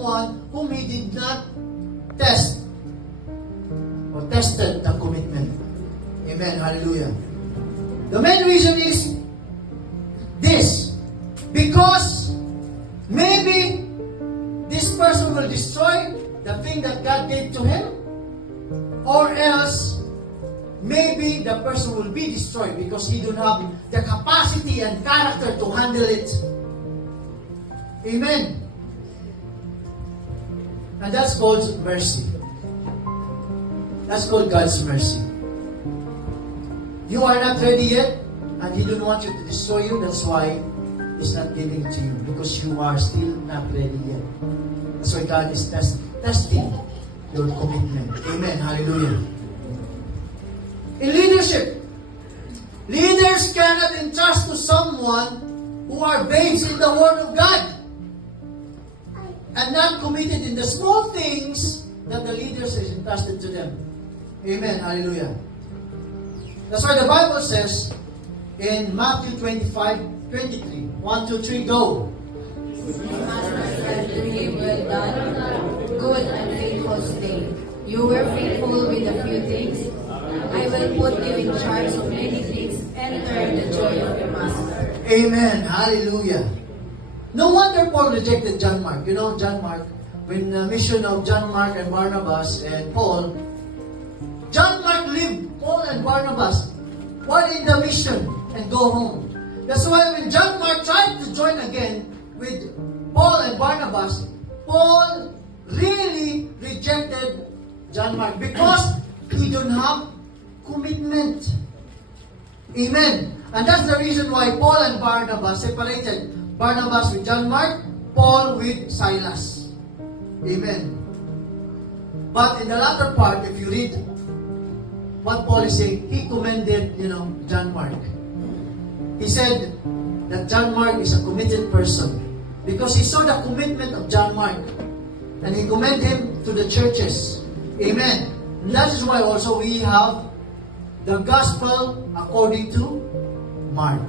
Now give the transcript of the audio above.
someone whom he did not test or tested the commitment. Amen. Hallelujah. The main reason is this. Because maybe this person will destroy the thing that God gave to him, or else maybe the person will be destroyed because he don't have the capacity and character to handle it. Amen. And that's called mercy. That's called God's mercy. You are not ready yet, and He don't want you to destroy you. That's why He's not giving it to you, because you are still not ready yet. That's why God is testing your commitment. Amen. Hallelujah. In leadership, leaders cannot entrust to someone who are based in the Word of God and not committed in the small things that the leaders has entrusted to them. Amen. Hallelujah. That's why the Bible says in Matthew 25:23, 1, 2, 3, go. His master said to him, "Well done, good and faithful slave. You were faithful with a few things. I will put you in charge of many things. Enter the joy of your master." Amen. Hallelujah. No wonder Paul rejected John Mark. You know, John Mark, when the mission of John Mark and Barnabas and Paul, John Mark left Paul and Barnabas while in the mission and go home. That's why when John Mark tried to join again with Paul and Barnabas, Paul really rejected John Mark because he don't have commitment. Amen. And that's the reason why Paul and Barnabas separated. Barnabas with John Mark, Paul with Silas. Amen. But in the latter part, if you read what Paul is saying, he commended, John Mark. He said that John Mark is a committed person because he saw the commitment of John Mark, and he commended him to the churches. Amen. And that is why also we have the gospel according to Mark.